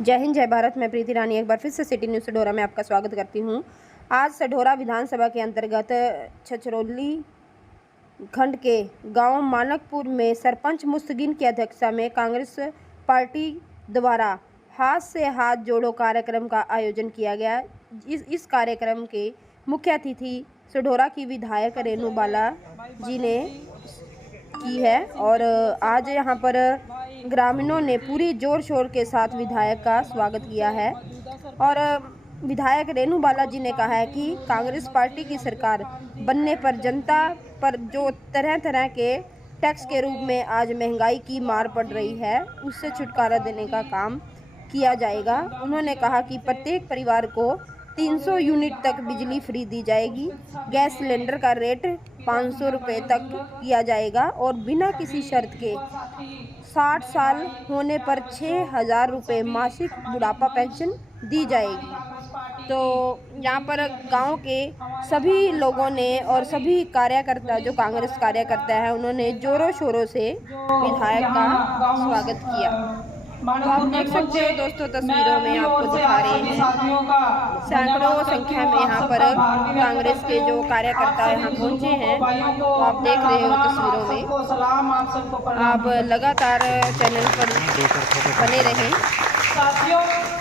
जय हिंद, जय भारत। मैं प्रीति रानी एक बार फिर से सिटी न्यूज़ सढौरा में आपका स्वागत करती हूं। आज सढौरा विधानसभा के अंतर्गत छछरौली खंड के गांव मानकपुर में सरपंच मुस्तकीन की अध्यक्षता में कांग्रेस पार्टी द्वारा हाथ से हाथ जोड़ो कार्यक्रम का आयोजन किया गया। इस कार्यक्रम के मुख्य अतिथि सढौरा की विधायक रेणु बाला जी ने की है और आज यहां पर ग्रामीणों ने पूरी जोर शोर के साथ विधायक का स्वागत किया है। और विधायक रेणु बाला जी ने कहा है कि कांग्रेस पार्टी की सरकार बनने पर जनता पर जो तरह तरह के टैक्स के रूप में आज महंगाई की मार पड़ रही है, उससे छुटकारा देने का काम किया जाएगा। उन्होंने कहा कि प्रत्येक परिवार को 300 यूनिट तक बिजली फ्री दी जाएगी। गैस सिलेंडर का रेट 500 रुपये तक किया जाएगा और बिना किसी शर्त के 60 साल होने पर 6,000 रुपये मासिक बुढ़ापा पेंशन दी जाएगी। तो यहाँ पर गांव के सभी लोगों ने और सभी कार्यकर्ता जो कांग्रेस कार्यकर्ता है, उन्होंने जोरों शोरों से विधायक का स्वागत किया। तो आप देख सकते हो दोस्तों, तस्वीरों में आपको दिखा रहे हैं सैकड़ों संख्या में यहाँ पर कांग्रेस के जो कार्यकर्ता यहाँ पहुँचे हैं। तो आप देख रहे हो तस्वीरों में। आप लगातार चैनल पर बने रहें,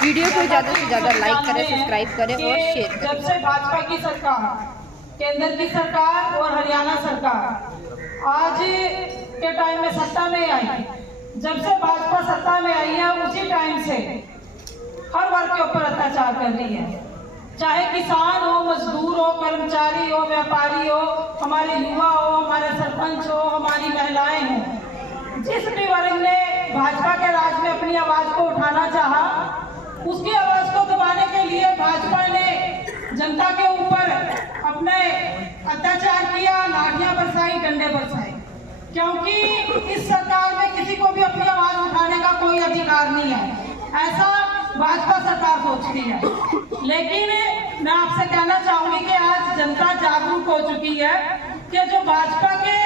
वीडियो को ज़्यादा से ज़्यादा लाइक करें, सब्सक्राइब करें और शेयर करें। जब से भाजपा की सरकार, केंद्र की सरकार और हरियाणा सरकार आज के टाइम में सत्ता में आई, जब से भाजपा सत्ता में आई है उसी टाइम से हर वर्ग के ऊपर अत्याचार कर रही है। चाहे किसान हो, मजदूर हो, कर्मचारी हो, व्यापारी हो, हमारे युवा हो, हमारे सरपंच हो, हमारी महिलाएं हो, जिस भी वर्ग ने भाजपा के राज में अपनी आवाज को उठाना चाहा, उसकी आवाज को दबाने के लिए भाजपा ने जनता के ऊपर अपने अत्याचार किया, लाठियां बरसाई, डंडे बरसाए। क्योंकि इस सरकार में किसी को भी अपनी आवाज उठाने का कोई अधिकार नहीं है, ऐसा भाजपा सरकार सोचती है। लेकिन मैं आपसे कहना चाहूंगी कि आज जनता जागरूक हो चुकी है कि जो भाजपा के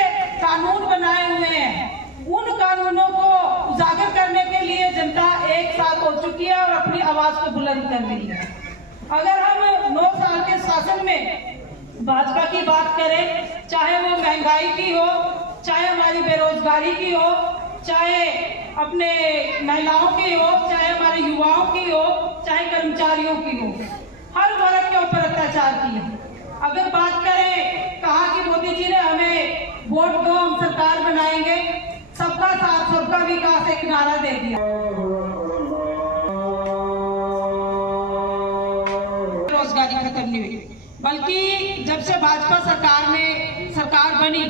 कानून बनाए हुए हैं, उन कानूनों को उजागर करने के लिए जनता एक साथ हो चुकी है और अपनी आवाज को बुलंद कर रही है। अगर हम 9 साल के शासन में भाजपा की बात करें, चाहे वो महंगाई की हो, चाहे हमारी बेरोजगारी की हो, चाहे अपने महिलाओं की हो, चाहे हमारे युवाओं की हो, चाहे कर्मचारियों की हो, हर वर्ग के ऊपर अत्याचार किया। अगर बात करें, कहा कि मोदी जी ने हमें वोट दो, हम सरकार बनाएंगे, सबका साथ सबका विकास एक नारा दे दिया। रोजगारी खत्म नहीं हुई, बल्कि जब से भाजपा सरकार बनी,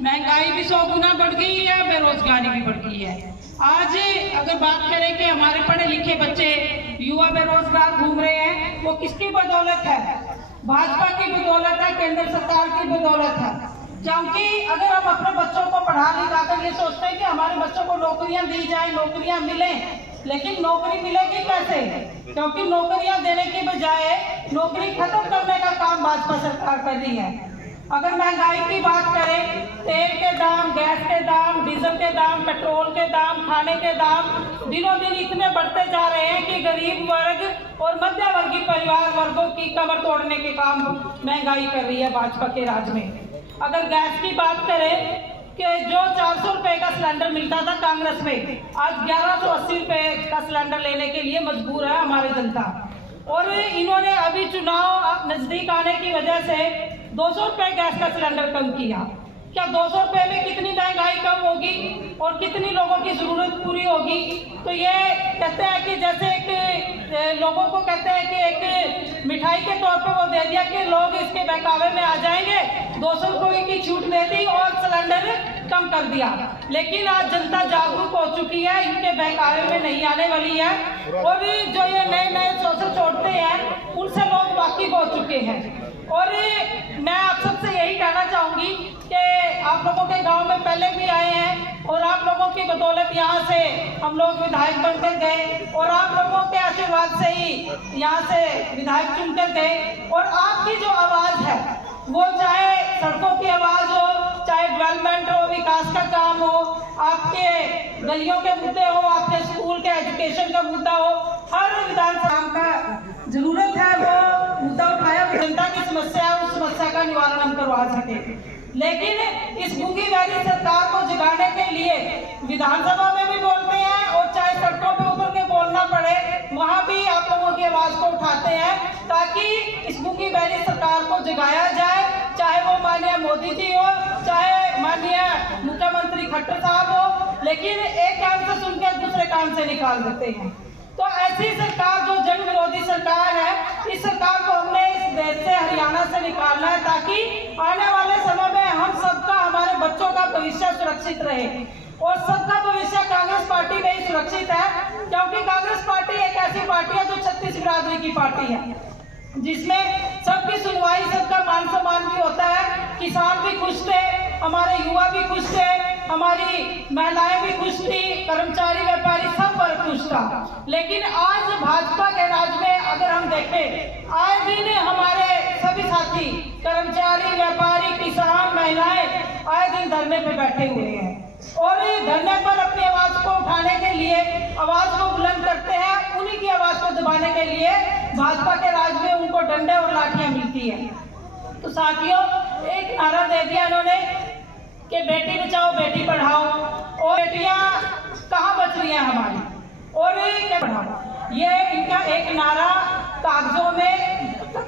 महंगाई भी 100 गुना बढ़ गई है, बेरोजगारी भी बढ़ गई है। आज अगर बात करें कि हमारे पढ़े लिखे बच्चे, युवा बेरोजगार घूम रहे हैं, वो किसकी बदौलत है? भाजपा की बदौलत है, केंद्र सरकार की बदौलत है। क्योंकि अगर हम अपने बच्चों को पढ़ा लिखा कर ये सोचते हैं कि हमारे बच्चों को नौकरियां दी जाए, नौकरियां मिले, लेकिन नौकरी मिलेगी कैसे? क्योंकि नौकरियां देने की बजाय नौकरी खत्म करने का काम भाजपा सरकार कर रही है। अगर महंगाई की बात करें, तेल के दाम, गैस के दाम, डीजल के दाम, पेट्रोल के दाम, खाने के दाम दिनों दिन इतने बढ़ते जा रहे हैं कि गरीब वर्ग और मध्य वर्गीय परिवार वर्गों की कमर तोड़ने के काम महंगाई कर रही है भाजपा के राज में। अगर गैस की बात करें कि जो 400 रुपए का सिलेंडर मिलता था कांग्रेस में, आज 1180 रुपए का सिलेंडर लेने के लिए मजबूर है हमारी जनता। और इन्होंने अभी चुनाव नजदीक आने की वजह से 200 रुपए गैस का सिलेंडर कम किया। क्या 200 रुपए में कितनी महंगाई कम होगी और कितनी लोगों की जरूरत पूरी होगी? तो ये कहते हैं कि जैसे एक लोगों को कहते हैं कि एक मिठाई के तौर पे वो दे दिया कि लोग इसके बहकावे में आ जाएंगे, 200 रुपए की छूट दे दी और सिलेंडर कम कर दिया। लेकिन आज जनता जागरूक हो चुकी है, इनके बहकावे में नहीं आने वाली है। और जो ये नए नए शोषण छोड़ते हैं, उनसे लोग वाकिफ हो चुके हैं। और मैं आप सबसे यही कहना चाहूंगी कि आप लोगों के गांव में पहले भी आए हैं और आप लोगों की बदौलत यहाँ से हम लोग विधायक बनकर गए और आप लोगों के आशीर्वाद से ही यहाँ से विधायक चुनकर गए। और आपकी जो आवाज है, वो चाहे सड़कों की आवाज हो, चाहे डेवलपमेंट हो, विकास का काम हो, आपके गलियों के मुद्दे हो, आपके स्कूल के एजुकेशन का मुद्दा हो, हर विधानसभा का जरूरत है वो मुद्दा उठाया, जनता की समस्या है, उस समस्या का निवारण हम करवा सके। लेकिन इस गूंगी बहरी सरकार को जगाने के लिए विधानसभा में भी बोलते हैं और चाहे सड़कों पे उतर के बोलना पड़े वहां भी आप लोगों की आवाज को उठाते हैं, ताकि इस गूंगी बहरी सरकार को जगाया जाए, चाहे वो माननीय मोदी जी हो, चाहे माननीय मुख्यमंत्री खट्टर साहब हो, लेकिन एक कान से सुन के दूसरे कान से निकाल देते हैं। तो ऐसी सरकार जो जन विरोधी सरकार है, इस सरकार को हमने इस देश से, हरियाणा से निकालना है, ताकि आने वाले समय में हम सबका, हमारे बच्चों का भविष्य सुरक्षित रहे। और सबका भविष्य कांग्रेस पार्टी में ही सुरक्षित है, क्योंकि कांग्रेस पार्टी एक ऐसी पार्टी है जो 36 बिरादरी की पार्टी है, जिसमें सबकी सुनवाई, सबका मान सम्मान भी होता है। किसान भी खुश थे, हमारे युवा भी खुश थे, हमारी महिलाएं भी खुश थी, कर्मचारी व्यापारी सब पर खुश था। लेकिन आज भाजपा के राज में अगर हम देखें, आए दिन हमारे सभी साथी कर्मचारी व्यापारी किसान महिलाएं आए दिन धरने पे बैठे हुए हैं और धरने पर अपनी आवाज को उठाने के लिए, आवाज को बुलंद करते हैं। उन्हीं की आवाज को दबाने के लिए भाजपा के राज में उनको डंडे और लाठियां मिलती है। तो साथियों, एक नारा दे दिया इन्होंने कि बेटी बचाओ बेटी पढ़ाओ, और बेटियां कहाँ बच रही हैं हमारी, और क्या पढ़ाओ, ये इनका एक नारा कागजों में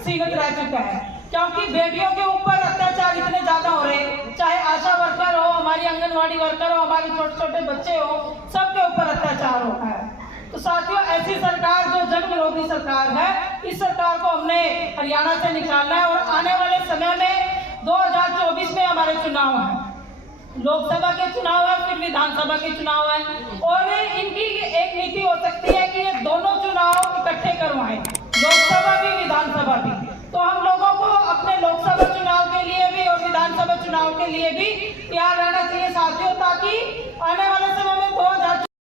सीमित रह चुका है। क्योंकि बेटियों के ऊपर अत्याचार इतने ज्यादा हो रहे, चाहे आशा वर्कर हो, हमारी आंगनवाड़ी वर्कर हो, हमारे छोटे छोटे बच्चे हो, सबके ऊपर अत्याचार हो रहा है। तो साथियों, ऐसी सरकार जो जन विरोधी सरकार है, इस सरकार को हमने हरियाणा से निकालना है। और आने वाले समय में 2024 में हमारे चुनाव है, लोकसभा के चुनाव है, फिर विधानसभा के चुनाव है, और इनकी एक नीति हो सकती है कि ये दोनों चुनाव इकट्ठे करवाएं, लोकसभा भी विधानसभा भी। तो हम लोगों को अपने लोकसभा चुनाव के लिए भी और विधानसभा चुनाव के लिए भी तैयार